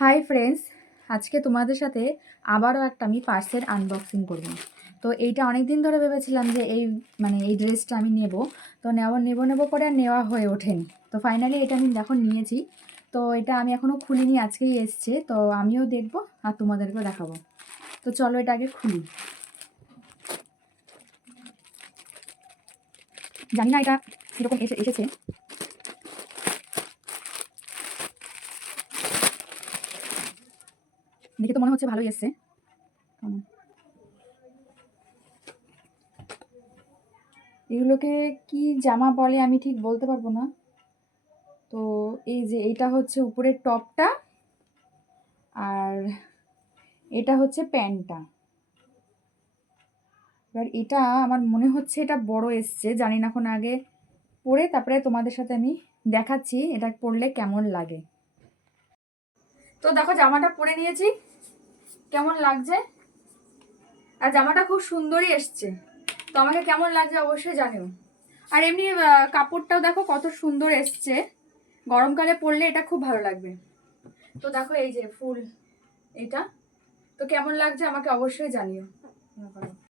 Hi friends, আজকে তোমাদের সাথে আবারও একটা আমি পার্সেল আনবক্সিং করব। তো এইটা অনেক দিন ধরে ভেবেছিলাম যে এই ড্রেসটা আমি নেব। তো নেব করে আর নেওয়া হয়ে ওঠেনি। তো ফাইনালি এটা আমি এখন নিয়েছি। তো এটা আমি এখনও খুলিনি, আজকেই এসছে। তো আমিও দেখব আর তোমাদেরকেও দেখাবো। তো চলো এটা আগে খুলি। জানি না এটা কীরকম এসেছে। দেখে তো মনে হচ্ছে ভালোই এসছে। এগুলোকে কি জামা বলে আমি ঠিক বলতে পারবো না। তো এই যে এটা হচ্ছে উপরের টপটা, আর এটা হচ্ছে প্যান্টটা। এবার এটা আমার মনে হচ্ছে এটা বড় এসছে, জানি না, এখন আগে পরে তারপরে তোমাদের সাথে আমি দেখাচ্ছি এটা পরলে কেমন লাগে। তো দেখো জামাটা পরে নিয়েছি, কেমন লাগছে। আর জামাটা খুব সুন্দরই এসছে। তো আমাকে কেমন লাগছে অবশ্যই জানিও। আর এমনি কাপড়টাও দেখো কত সুন্দর এসছে, গরমকালে পরলে এটা খুব ভালো লাগবে। তো দেখো এই যে ফুল এটা, তো কেমন লাগছে আমাকে অবশ্যই জানিও।